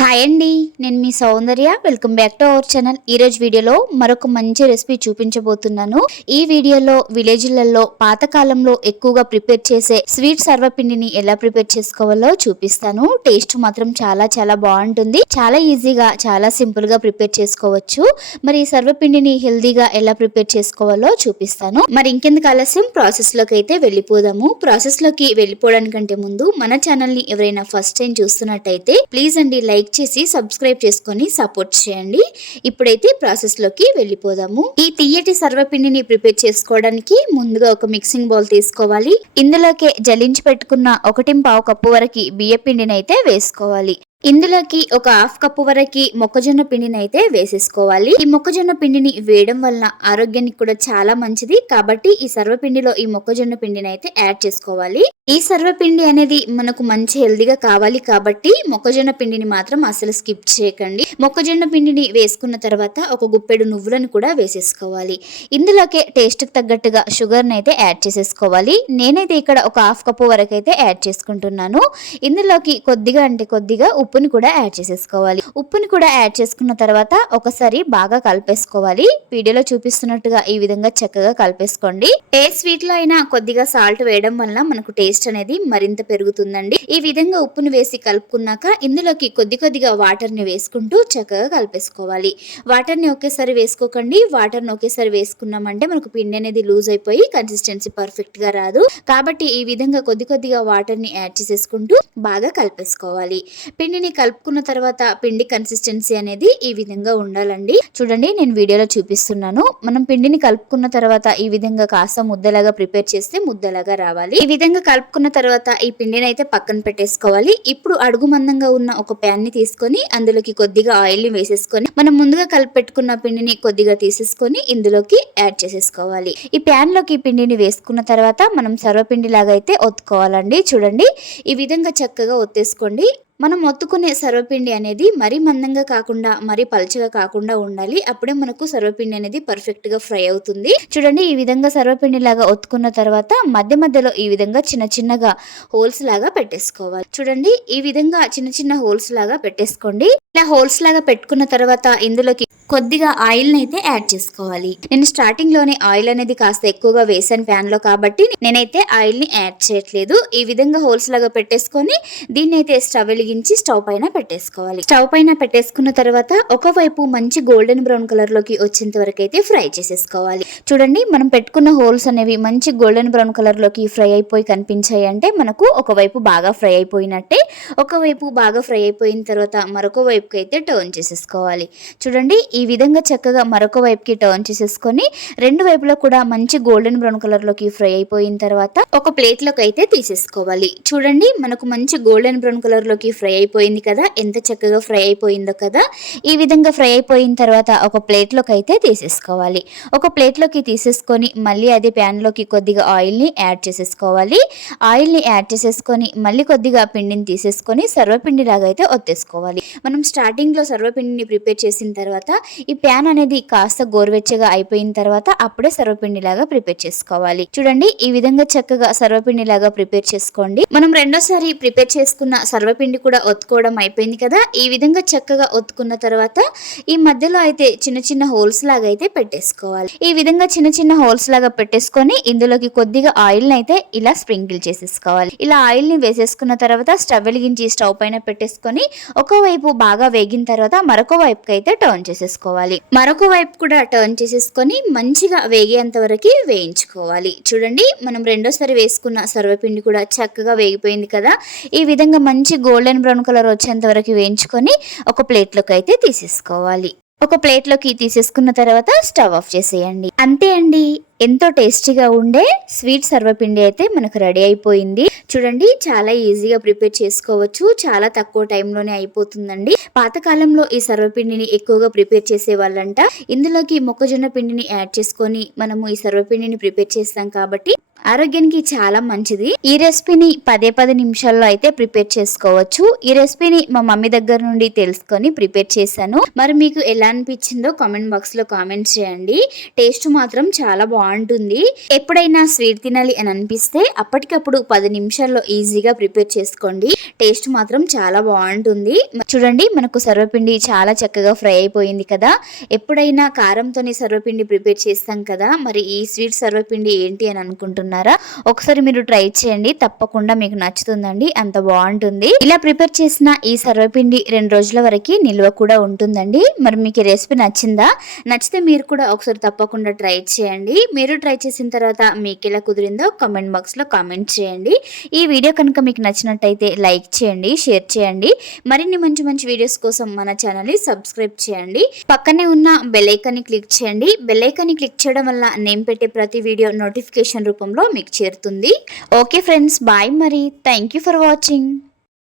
Hi అండి నేను మీ Soundarya. Welcome back to our channel ఈరోజు వీడియోలో మరొక మంచి రెసిపీ చూపించబోతున్నాను. ఈ వీడియోలో విలేజ్లలో పాతకాలంలో ఎక్కువగా ప్రిపేర్ చేసే స్వీట్ సర్వపిండిని ఎలా ప్రిపేర్ చేసుకోవాలో చూపిస్తాను. టేస్ట్ మాత్రం చాలా చాలా బాగుంటుంది. చాలా ఈజీగా చాలా సింపుల్గా ప్రిపేర్ చేసుకోవచ్చు. మరి ఈ సర్వపిండిని హెల్దీగా ఎలా ప్రిపేర్ చేసుకోవాలో చూపిస్తాను. మరి ఇంకెందుకు ఆలస్యం? ప్రాసెస్లోకి అయితే వెళ్ళిపోదాము. ప్రాసెస్లోకి వెళ్ళిపోవడానికంటే ముందు మన ఛానల్ని ఎవరైనా ఫస్ట్ టైం చూస్తున్నట్టయితే ప్లీజ్ అండి లైక్ చేసి సబ్స్క్రైబ్ చేసుకొని సపోర్ట్ చేయండి. ఇప్పుడైతే ప్రాసెస్లోకి వెళ్ళిపోదాము. ఈ తీయటి సర్వపిండిని ప్రిపేర్ చేసుకోవడానికి ముందుగా ఒక మిక్సింగ్ బౌల్ తీసుకోవాలి. ఇందులోకి జలించి పెట్టుకున్న ఒకటి పావు కప్పు వరకు బియ్య పిండిని అయితే వేసుకోవాలి. ఇందులోకి ఒక హాఫ్ కప్పు వరకు మొక్కజొన్న పిండిని అయితే వేసేసుకోవాలి. ఈ మొక్కజొన్న పిండిని వేయడం వలన ఆరోగ్యానికి కూడా చాలా మంచిది. కాబట్టి ఈ సర్వపిండిలో ఈ మొక్కజొన్న పిండిని అయితే యాడ్ చేసుకోవాలి. ఈ సర్వపిండి అనేది మనకు మంచి హెల్దీగా కావాలి కాబట్టి మొక్కజొన్న పిండిని మాత్రం అసలు స్కిప్ చేయకండి. మొక్కజొన్న పిండిని వేసుకున్న తర్వాత ఒక గుప్పెడు నువ్వులను కూడా వేసేసుకోవాలి. ఇందులోకే టేస్ట్ తగ్గట్టుగా షుగర్ని అయితే యాడ్ చేసేసుకోవాలి. నేనైతే ఇక్కడ ఒక హాఫ్ కప్పు వరకు అయితే యాడ్ చేసుకుంటున్నాను. ఇందులోకి కొద్దిగా అంటే కొద్దిగా ఉప్పుని కూడా యాడ్ చేసేసుకోవాలి. ఉప్పుని కూడా యాడ్ చేసుకున్న తర్వాత ఒకసారి బాగా కలిపేసుకోవాలి. వీడియోలో చూపిస్తున్నట్టుగా ఈ విధంగా చక్కగా కలిపేసుకోండి. ఏ స్వీట్లో అయినా కొద్దిగా సాల్ట్ వేయడం వల్ల మనకు టేస్ట్ అనేది మరింత పెరుగుతుందండి. ఈ విధంగా ఉప్పుని వేసి కలుపుకున్నాక ఇందులోకి కొద్ది కొద్దిగా వాటర్ని వేసుకుంటూ చక్కగా కలిపేసుకోవాలి. వాటర్ని ఒకేసారి వేసుకోకండి. వాటర్ని ఒకేసారి వేసుకున్నామంటే మనకు పిండి అనేది లూజ్ అయిపోయి కన్సిస్టెన్సీ పర్ఫెక్ట్గా రాదు. కాబట్టి ఈ విధంగా కొద్ది కొద్దిగా వాటర్ని యాడ్ చేసేసుకుంటూ బాగా కలిపేసుకోవాలి. పిండి పిండిని కలుపుకున్న తర్వాత పిండి కన్సిస్టెన్సీ అనేది ఈ విధంగా ఉండాలండి. చూడండి నేను వీడియోలో చూపిస్తున్నాను. మనం పిండిని కలుపుకున్న తర్వాత ఈ విధంగా కాస్త ముద్దలాగా ప్రిపేర్ చేస్తే ముద్దలాగా రావాలి. ఈ విధంగా కలుపుకున్న తర్వాత ఈ పిండిని అయితే పక్కన పెట్టేసుకోవాలి. ఇప్పుడు అడుగు మందంగా ఉన్న ఒక ప్యాన్ని తీసుకొని అందులోకి కొద్దిగా ఆయిల్ని వేసేసుకొని మనం ముందుగా కలిపి పెట్టుకున్న పిండిని కొద్దిగా తీసేసుకొని ఇందులోకి యాడ్ చేసేసుకోవాలి. ఈ ప్యాన్లోకి ఈ పిండిని వేసుకున్న తర్వాత మనం సర్వపిండి లాగా అయితే ఒత్తుకోవాలండి. చూడండి ఈ విధంగా చక్కగా ఒత్తేసుకోండి. మనం ఒత్తుకునే సర్వపిండి అనేది మరీ మందంగా కాకుండా మరీ పలుచగా కాకుండా ఉండాలి. అప్పుడే మనకు సర్వపిండి అనేది పర్ఫెక్ట్గా ఫ్రై అవుతుంది. చూడండి ఈ విధంగా సర్వపిండి లాగా ఒత్తుకున్న తర్వాత మధ్య మధ్యలో ఈ విధంగా చిన్న చిన్నగా హోల్స్ లాగా పెట్టేసుకోవాలి. చూడండి ఈ విధంగా చిన్న చిన్న హోల్స్ లాగా పెట్టేసుకోండి. ఇలా హోల్స్ లాగా పెట్టుకున్న తర్వాత ఇందులోకి కొద్దిగా ఆయిల్ అయితే యాడ్ చేసుకోవాలి. నేను స్టార్టింగ్లోనే ఆయిల్ అనేది కాస్త ఎక్కువగా వేసాను ప్యాన్లో కాబట్టి నేనైతే ఆయిల్ని యాడ్ చేయట్లేదు. ఈ విధంగా హోల్స్ లాగా పెట్టేసుకొని దీన్ని అయితే స్టవ్ వెలిగించి స్టవ్ పైన పెట్టేసుకోవాలి. స్టవ్ పైన పెట్టేసుకున్న తర్వాత ఒకవైపు మంచి గోల్డెన్ బ్రౌన్ కలర్లోకి వచ్చేంత వరకు అయితే ఫ్రై చేసేసుకోవాలి. చూడండి మనం పెట్టుకున్న హోల్స్ అనేవి మంచి గోల్డెన్ బ్రౌన్ కలర్లోకి ఫ్రై అయిపోయి కనిపించాయి అంటే మనకు ఒకవైపు బాగా ఫ్రై అయిపోయినట్టే ఒకవైపు బాగా ఫ్రై అయిపోయిన తర్వాత మరొక వైపుకి అయితే టర్న్ చేసేసుకోవాలి. చూడండి ఈ ఈ విధంగా చక్కగా మరొక వైపుకి టర్న్ చేసేసుకొని రెండు వైపులో కూడా మంచి గోల్డెన్ బ్రౌన్ కలర్లోకి ఫ్రై అయిపోయిన తర్వాత ఒక ప్లేట్లోకి అయితే తీసేసుకోవాలి. చూడండి మనకు మంచి గోల్డెన్ బ్రౌన్ కలర్లోకి ఫ్రై అయిపోయింది కదా? ఎంత చక్కగా ఫ్రై అయిపోయిందో కదా? ఈ విధంగా ఫ్రై అయిపోయిన తర్వాత ఒక ప్లేట్లోకి అయితే తీసేసుకోవాలి. ఒక ప్లేట్లోకి తీసేసుకొని మళ్ళీ అదే ప్యాన్లోకి కొద్దిగా ఆయిల్ని యాడ్ చేసేసుకోవాలి. ఆయిల్ని యాడ్ చేసేసుకొని మళ్ళీ కొద్దిగా పిండిని తీసేసుకొని సర్వపిండి లాగా అయితే ఒత్తేసుకోవాలి. మనం స్టార్టింగ్లో సర్వపిండిని ప్రిపేర్ చేసిన తర్వాత ఈ ప్యాన్ అనేది కాస్త గోరువెచ్చగా అయిపోయిన తర్వాత అప్పుడే సర్వపిండి లాగా ప్రిపేర్ చేసుకోవాలి. చూడండి ఈ విధంగా చక్కగా సర్వపిండి లాగా ప్రిపేర్ చేసుకోండి. మనం రెండోసారి ప్రిపేర్ చేసుకున్న సర్వపిండి కూడా ఒత్తుకోవడం అయిపోయింది కదా. ఈ విధంగా చక్కగా ఒత్తుకున్న తర్వాత ఈ మధ్యలో అయితే చిన్న చిన్న హోల్స్ లాగా అయితే పెట్టేసుకోవాలి. ఈ విధంగా చిన్న చిన్న హోల్స్ లాగా పెట్టేసుకొని ఇందులోకి కొద్దిగా ఆయిల్ అయితే ఇలా స్ప్రింకిల్ చేసేసుకోవాలి. ఇలా ఆయిల్ని వేసేసుకున్న తర్వాత స్టవ్ వెలిగించి స్టవ్ పైన పెట్టేసుకొని ఒకవైపు బాగా వేగిన తర్వాత మరొక వైపుకి అయితే టర్న్ చేసేసుకోవాలి. మరొక వైపు కూడా టర్న్ చేసేసుకొని మంచిగా వేగేంత వరకు వేయించుకోవాలి. చూడండి మనం రెండోసారి వేసుకున్న సర్వపిండి కూడా చక్కగా వేగిపోయింది కదా. ఈ విధంగా మంచి గోల్డెన్ బ్రౌన్ కలర్ వచ్చేంత వరకు వేయించుకొని ఒక ప్లేట్లోకి అయితే తీసేసుకోవాలి. ఒక ప్లేట్లోకి తీసేసుకున్న తర్వాత స్టవ్ ఆఫ్ చేసేయండి. అంతే అండి. ఎంతో టేస్టీగా ఉండే స్వీట్ సర్వపిండి అయితే మనకు రెడీ అయిపోయింది. చూడండి చాలా ఈజీగా ప్రిపేర్ చేసుకోవచ్చు. చాలా తక్కువ టైంలోనే అయిపోతుందండి. పాతకాలంలో ఈ సర్వపిండిని ఎక్కువగా ప్రిపేర్ చేసే వాళ్ళంట ఇందులోకి మొక్కజొన్న పిండిని యాడ్ చేసుకొని మనము ఈ సర్వపిండిని ప్రిపేర్ చేస్తాం కాబట్టి ఆరోగ్యానికి చాలా మంచిది. ఈ రెసిపీని పదే పది నిమిషాల్లో అయితే ప్రిపేర్ చేసుకోవచ్చు. ఈ రెసిపీని మా మమ్మీ దగ్గర నుండి తెలుసుకొని ప్రిపేర్ చేశాను. మరి మీకు ఎలా అనిపించిందో కామెంట్ బాక్స్లో కామెంట్ చేయండి. టేస్ట్ మాత్రం చాలా బాగుంటుంది. ఎప్పుడైనా స్వీట్ తినాలి అని అనిపిస్తే అప్పటికప్పుడు పది నిమిషాల్లో ఈజీగా ప్రిపేర్ చేసుకోండి. టేస్ట్ మాత్రం చాలా బాగుంటుంది. చూడండి మనకు సర్వపిండి చాలా చక్కగా ఫ్రై అయిపోయింది కదా. ఎప్పుడైనా కారంతోని సర్వపిండి ప్రిపేర్ చేస్తాం కదా. మరి ఈ స్వీట్ సర్వపిండి ఏంటి అని అనుకుంటున్నాను అనుకుంటున్నారా ఒకసారి మీరు ట్రై చేయండి. తప్పకుండా మీకు నచ్చుతుందండి. అంత బాగుంటుంది. ఇలా ప్రిపేర్ చేసిన ఈ సర్వపిండి రెండు రోజుల వరకు నిల్వ కూడా ఉంటుందండి. మరి మీకు రెసిపీ నచ్చిందా? నచ్చితే మీరు కూడా ఒకసారి తప్పకుండా ట్రై చేయండి. మీరు ట్రై చేసిన తర్వాత మీకు ఎలా కుదిరిందో కామెంట్ బాక్స్లో కామెంట్ చేయండి. ఈ వీడియో కనుక మీకు నచ్చినట్టయితే లైక్ చేయండి షేర్ చేయండి. మరిన్ని మంచి మంచి వీడియోస్ కోసం మన ఛానల్ని సబ్స్క్రైబ్ చేయండి. పక్కనే ఉన్న బెల్ క్లిక్ చేయండి. బెల్ క్లిక్ చేయడం వల్ల నేను పెట్టే ప్రతి వీడియో నోటిఫికేషన్ రూపంలో రూపంలో మీకు చేరుతుంది. ఓకే ఫ్రెండ్స్ బాయ్ మరి థ్యాంక్ యూ ఫర్ వాచింగ్